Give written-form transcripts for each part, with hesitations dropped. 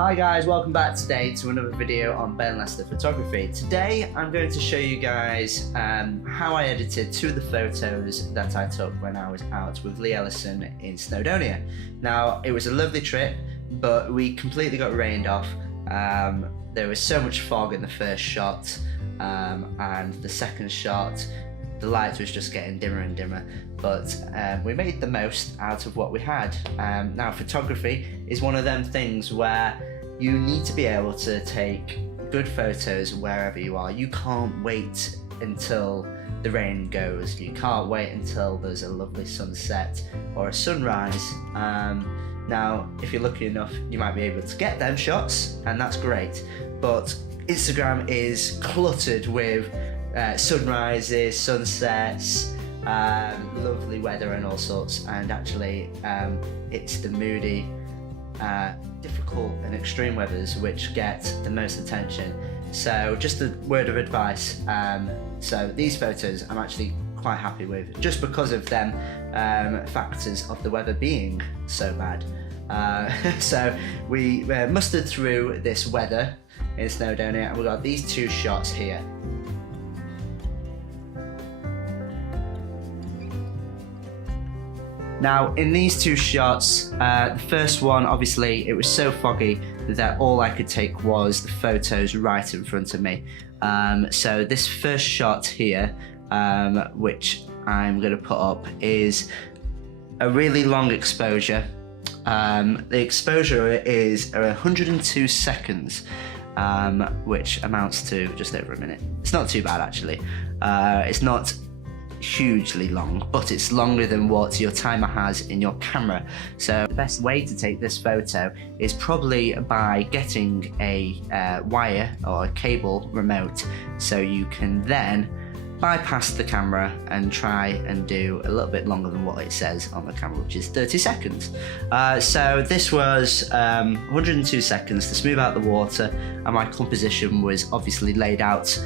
Hi guys, welcome back today to another video on Ben Lester Photography. Today I'm going to show you guys how I edited two of the photos that I took when I was out with Lee Ellison in Snowdonia. Now, it was a lovely trip, but we completely got rained off. There was so much fog in the first shot, and the second shot the light was just getting dimmer and dimmer, but we made the most out of what we had. Now, photography is one of them things where you need to be able to take good photos wherever you are. You can't wait until the rain goes. You can't wait until there's a lovely sunset or a sunrise. Now, if you're lucky enough, you might be able to get them shots, and that's great, but Instagram is cluttered with sunrises, sunsets, lovely weather and all sorts, and actually it's the moody, difficult and extreme weathers which get the most attention. So just a word of advice, so these photos I'm actually quite happy with, just because of them factors of the weather being so bad. So we mustered through this weather in Snowdonia, and we got these two shots here. Now, in these two shots, the first one, obviously, it was so foggy that all I could take was the photos right in front of me. So this first shot here, which I'm going to put up, is a really long exposure. The exposure is 102 seconds, which amounts to just over a minute. It's not too bad, actually. It's not hugely long, but it's longer than what your timer has in your camera. So the best way to take this photo is probably by getting a wire or a cable remote, so you can then bypass the camera and try and do a little bit longer than what it says on the camera, which is 30 seconds. So this was 102 seconds to smooth out the water, and my composition was obviously laid out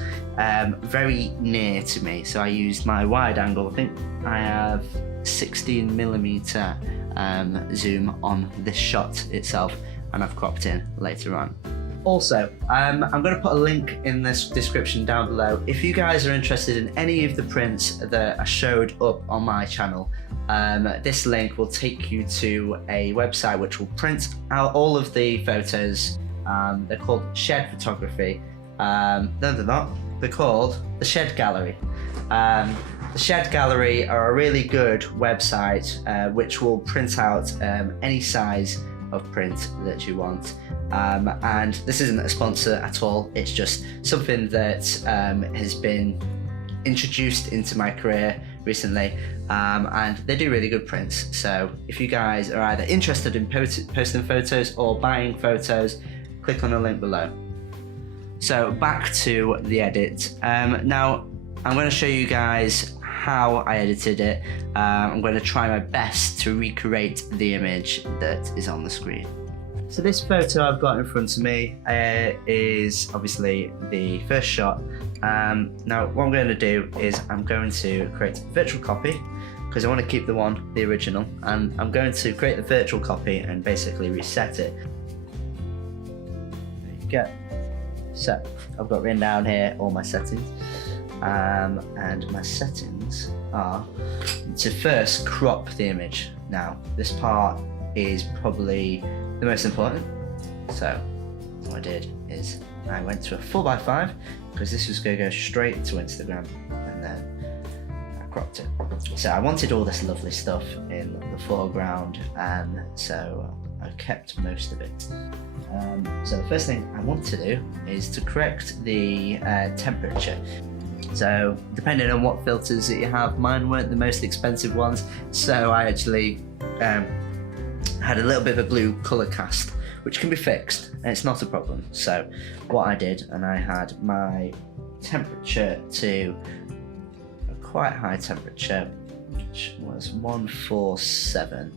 very near to me. So I used my wide angle. I think I have 16mm zoom on this shot itself, and I've cropped in later on. Also, I'm going to put a link in this description down below. If you guys are interested in any of the prints that I showed up on my channel, this link will take you to a website which will print out all of the photos. They're called Shed Photography. No, they're not. They're called the Shed Gallery. The Shed Gallery are a really good website which will print out any size of print that you want. And this isn't a sponsor at all, it's just something that has been introduced into my career recently, and they do really good prints. So if you guys are either interested in posting photos or buying photos, click on the link below. So back to the edit. Now I'm going to show you guys how I edited it. I'm going to try my best to recreate the image that is on the screen. So this photo I've got in front of me is obviously the first shot. Now what I'm going to do is I'm going to create a virtual copy, because I want to keep the original, and I'm going to create the virtual copy and basically reset it. There you go. So I've got written down here all my settings, and my settings are to first crop the image. Now this part is probably the most important. So what I did is I went to a 4x5, because this was going to go straight to Instagram, and then I cropped it. So I wanted all this lovely stuff in the foreground, and so I kept most of it. So the first thing I want to do is to correct the temperature. So depending on what filters that you have, mine weren't the most expensive ones, so I actually had a little bit of a blue colour cast, which can be fixed, and it's not a problem. So what I did, and I had my temperature to a quite high temperature, which was 147.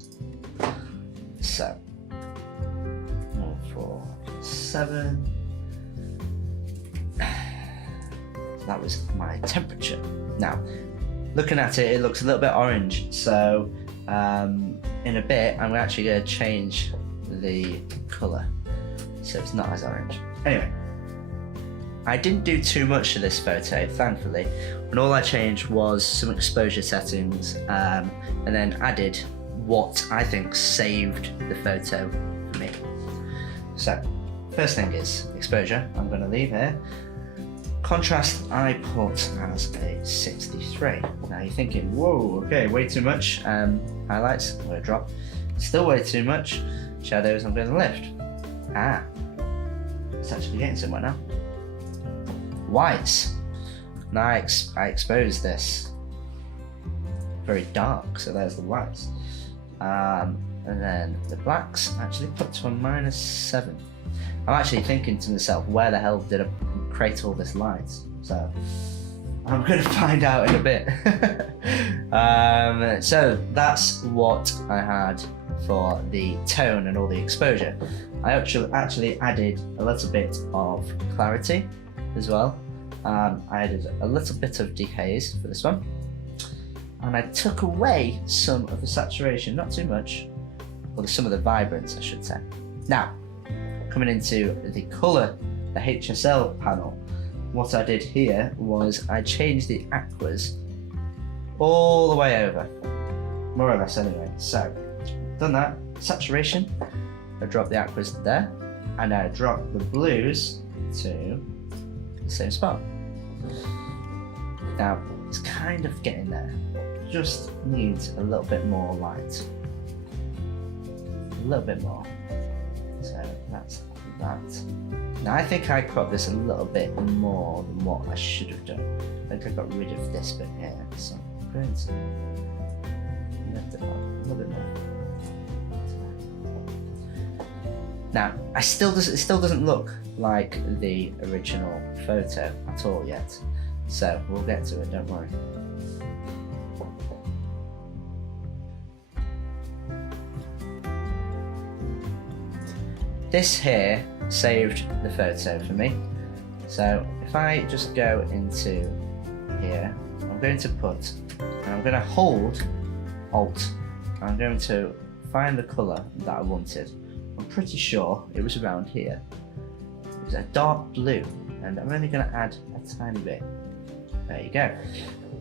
So 147. That was my temperature. Now, looking at it, it looks a little bit orange, so in a bit I'm actually going to change the colour. so it's not as orange. Anyway, I didn't do too much to this photo, thankfully, and all I changed was some exposure settings, and then added what I think saved the photo for me. So, first thing is exposure. I'm going to leave here. Contrast I put as a 63. Now you're thinking, whoa, okay, way too much. Highlights, I'm going to drop. Still way too much. Shadows, I'm going to lift. It's actually getting somewhere now. Whites. Now I exposed this. Very dark, so there's the whites. And then the blacks actually put to a -7. I'm actually thinking to myself, where the hell did I create all this light? So I'm going to find out in a bit. So that's what I had for the tone and all the exposure. I actually added a little bit of clarity as well. I added a little bit of dehaze for this one. And I took away some of the saturation, not too much, or some of the vibrance, I should say. Now, coming into the colour, the HSL panel, what I did here was I changed the aquas all the way over, more or less anyway. So, done that, saturation, I dropped the aquas there, and I dropped the blues to the same spot. Now, it's kind of getting there, just needs a little bit more light. A little bit more. So that's that. Now I think I cropped this a little bit more than what I should have done. I think I got rid of this bit here, so I'm going to lift it up a little bit more. Now, it still doesn't look like the original photo at all yet, so we'll get to it, don't worry. This here saved the photo for me. So if I just go into here, I'm going to put, and I'm going to hold Alt. I'm going to find the colour that I wanted. I'm pretty sure it was around here. It was a dark blue, and I'm only going to add a tiny bit. There you go.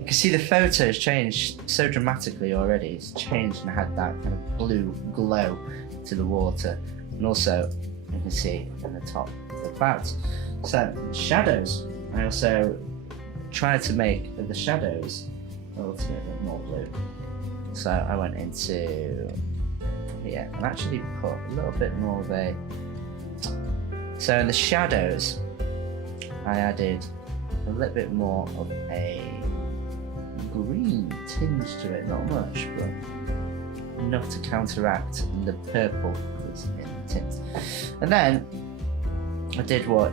You can see the photo's changed so dramatically already. It's changed and had that kind of blue glow to the water. And also, you can see in the top the clouds. So, shadows. I also tried to make the shadows a little bit more blue. So I went into here and actually put a little bit more of a... So in the shadows, I added a little bit more of a green tinge to it, not much, but enough to counteract the purple that's in the tint. And then I did what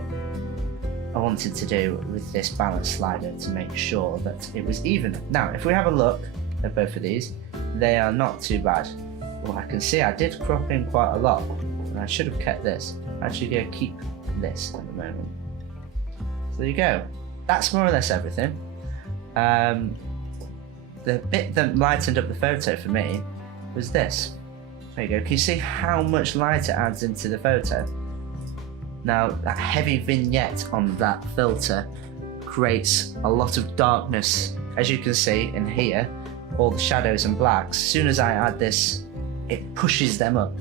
I wanted to do with this balance slider to make sure that it was even. Now, if we have a look at both of these, they are not too bad. Well, I can see I did crop in quite a lot, and I should have kept this. I'm actually going to keep this at the moment. So there you go. That's more or less everything. The bit that lightened up the photo for me was this. There you go. Can you see how much light it adds into the photo? Now, that heavy vignette on that filter creates a lot of darkness. As you can see in here, all the shadows and blacks, as soon as I add this, it pushes them up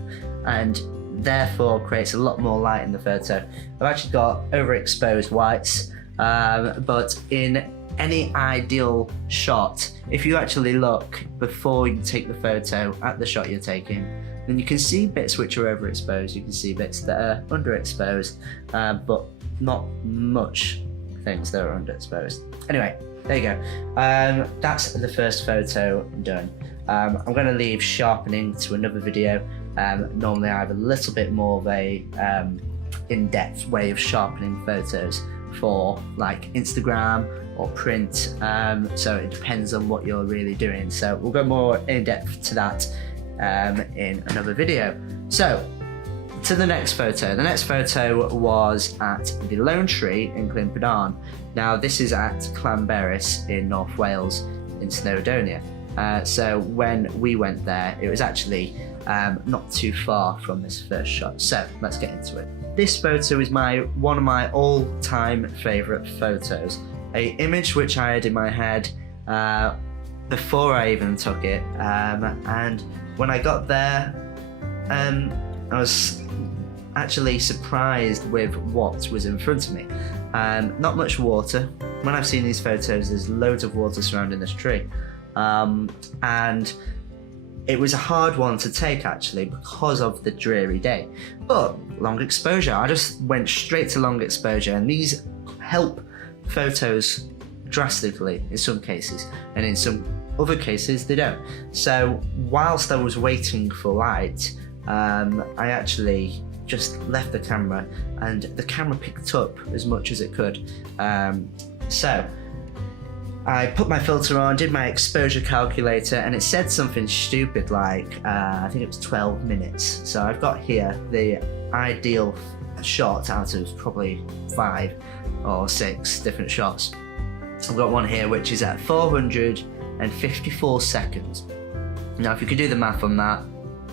and therefore creates a lot more light in the photo. I've actually got overexposed whites, but in any ideal shot, if you actually look before you take the photo at the shot you're taking, then you can see bits which are overexposed, you can see bits that are underexposed, but not much things that are underexposed. Anyway, there you go. That's the first photo done. I'm going to leave sharpening to another video. Normally I have a little bit more of a in-depth way of sharpening photos for like Instagram or print, so it depends on what you're really doing. So we'll go more in-depth to that in another video. So to the next photo. The next photo was at the Lone Tree in Clynpaddarn. Now this is at Llanberis in North Wales in Snowdonia. So when we went there, it was actually not too far from this first shot. So let's get into it. this photo is one of my all-time favourite photos. An image which I had in my head before I even took it, and when I got there, I was actually surprised with what was in front of me. Not much water. When I've seen these photos, there's loads of water surrounding this tree, and it was a hard one to take actually because of the dreary day. But long exposure, I just went straight to long exposure, and these help photos drastically in some cases, and in some other cases they don't. So whilst I was waiting for light, I actually just left the camera, and the camera picked up as much as it could. So I put my filter on, did my exposure calculator, and it said something stupid like, I think it was 12 minutes. So I've got here the ideal shot out of probably 5 or 6 different shots. I've got one here which is at 454 seconds. Now if you could do the math on that,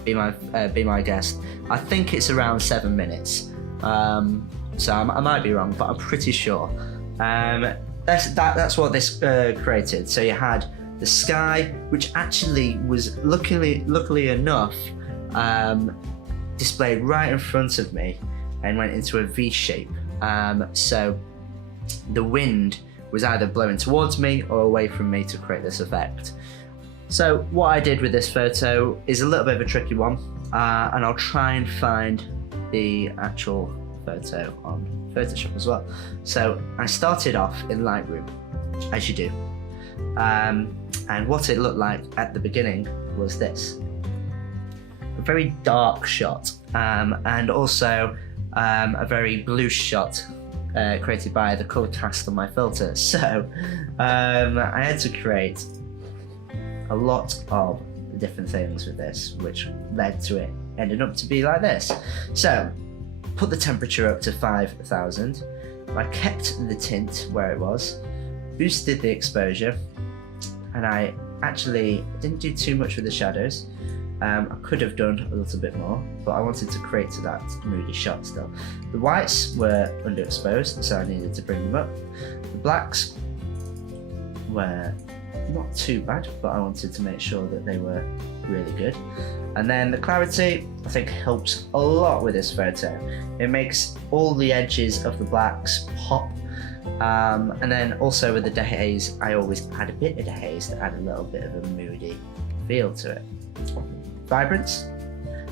be my guest. I think it's around 7 minutes. So I might be wrong, but I'm pretty sure. That's what this created. So you had the sky, which actually was luckily enough displayed right in front of me and went into a V shape. So the wind was either blowing towards me or away from me to create this effect. So what I did with this photo is a little bit of a tricky one, and I'll try and find the actual photo on Photoshop as well. So I started off in Lightroom, as you do, and what it looked like at the beginning was this. A very dark shot, and also a very blue shot created by the color cast on my filter. So I had to create a lot of different things with this, which led to it ending up to be like this. So put the temperature up to 5,000. I kept the tint where it was, boosted the exposure, and I actually didn't do too much with the shadows. I could have done a little bit more, but I wanted to create that moody shot still. The whites were underexposed, so I needed to bring them up. The blacks were not too bad, but I wanted to make sure that they were really good. And then the clarity, I think, helps a lot with this photo. It makes all the edges of the blacks pop. And then also with the dehaze, I always add a bit of dehaze to add a little bit of a moody feel to it. Vibrance,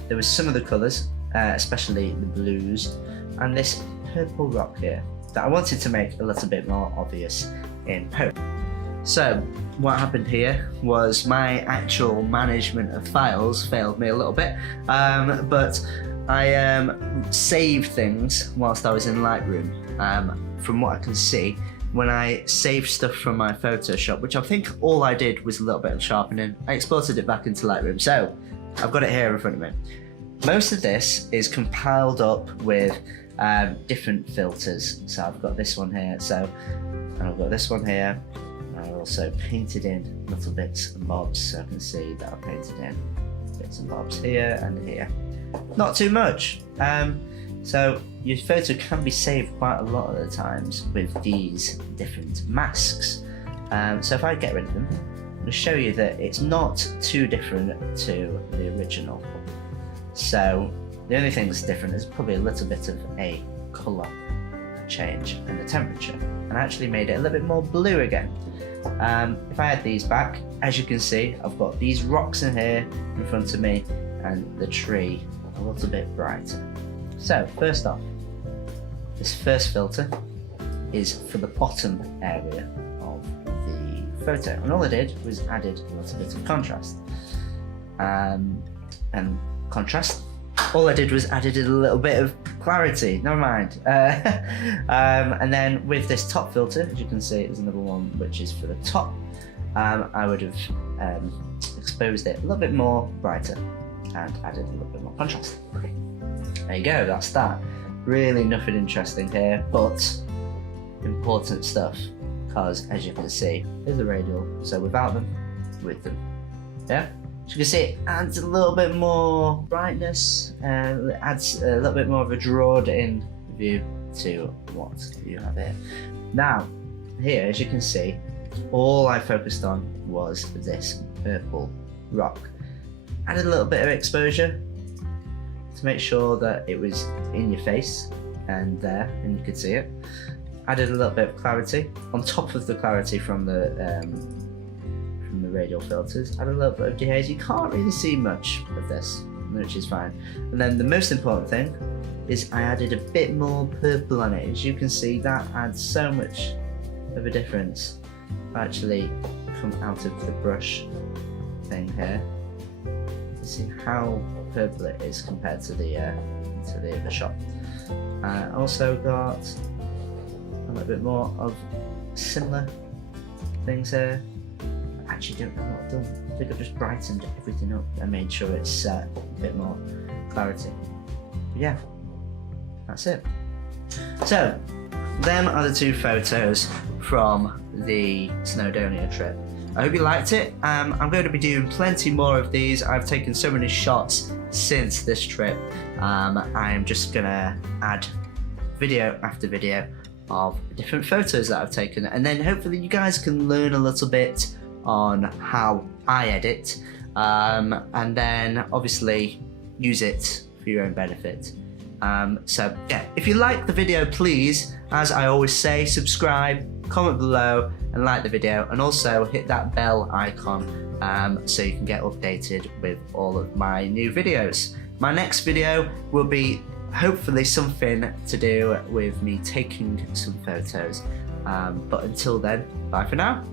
there was some of the colours, especially the blues, and this purple rock here that I wanted to make a little bit more obvious in post. So what happened here was my actual management of files failed me a little bit, but I saved things whilst I was in Lightroom. From what I can see, when I saved stuff from my Photoshop, which I think all I did was a little bit of sharpening, I exported it back into Lightroom. So I've got it here in front of me. Most of this is compiled up with different filters. So I've got this one here, and I've got this one here. I also painted in little bits and bobs, so I can see that I painted in bits and bobs here and here. Not too much. So your photo can be saved quite a lot of the times with these different masks. So if I get rid of them, I'm going to show you that it's not too different to the original. So the only thing that's different is probably a little bit of a colour change and the temperature, and I actually made it a little bit more blue again. If I add these back, as you can see, I've got these rocks in here in front of me and the tree a little bit brighter. So first off, this first filter is for the bottom area of the photo, and all I did was added a little bit of contrast. And contrast, all I did was added a little bit of clarity, never mind. And then with this top filter, as you can see, there's another one which is for the top. I would have exposed it a little bit more brighter and added a little bit more contrast. There you go, that's that. Really nothing interesting here, but important stuff, because as you can see, there's a radial, so without them, with them. Yeah? As you can see, it adds a little bit more brightness, and it adds a little bit more of a drawed in view to what you have here. Now, here, as you can see, all I focused on was this purple rock. Added a little bit of exposure to make sure that it was in your face and there, and you could see it. Added a little bit of clarity on top of the clarity from the radial filters. Added a little bit of dehaze. You can't really see much of this, which is fine. And then the most important thing is I added a bit more purple on it. As you can see, that adds so much of a difference. Actually come out of the brush thing here. You see how purple it is compared to the other shot. Also got a little bit more of similar things here. I actually don't know what I've done. I think I've just brightened everything up and made sure it's a bit more clarity. But yeah, that's it. So, them are the 2 photos from the Snowdonia trip. I hope you liked it. I'm going to be doing plenty more of these. I've taken so many shots since this trip. I'm just gonna add video after video of different photos that I've taken, and then hopefully you guys can learn a little bit on how I edit, and then obviously use it for your own benefit. So yeah, if you like the video, please, as I always say, subscribe, comment below and like the video, and also hit that bell icon so you can get updated with all of my new videos. My next video will be hopefully something to do with me taking some photos, but until then, bye for now.